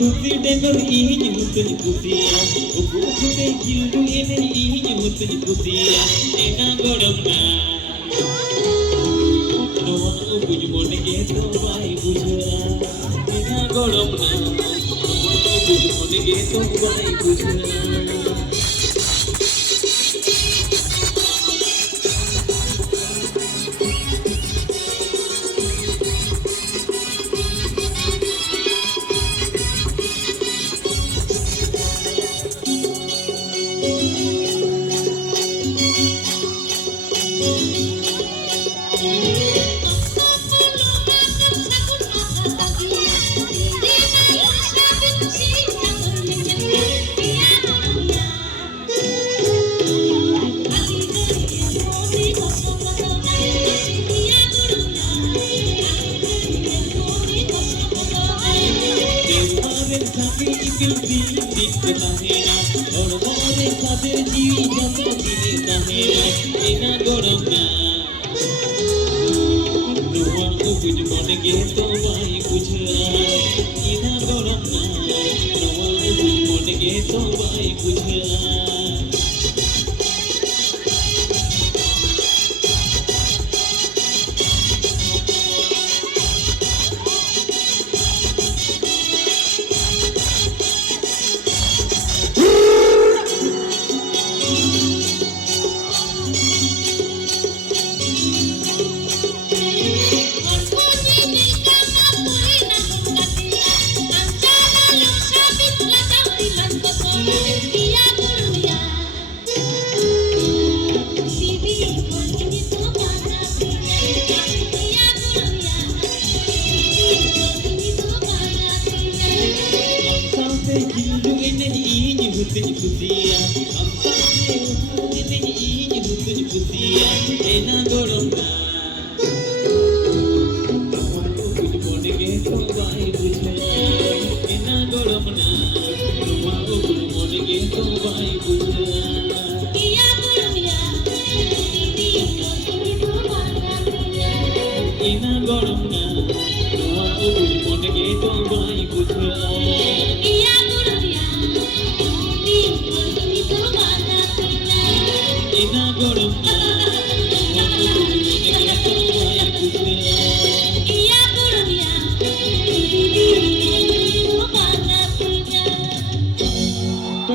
Tuti dengar ini mutni putia, uku de gildu ini mutni putia, ena godamna. Doa uku jumone geto bai bujha, ena godamna. Doa uku jumone geto bai bujha.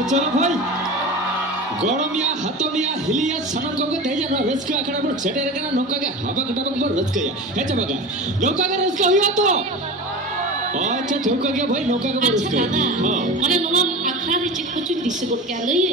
चलो भाई गरमिया हातमिया हिलिया सनम को तेजा न रस का आखड़ा पर छेड़े रखना नौका के हबक डबक पर रस गया है चबका नौका का रस का हुआ तो अच्छा ठोका गया भाई नौका का रस गया हां माने नोमा आखड़ा रे चेक कुछ दिस को क्या लई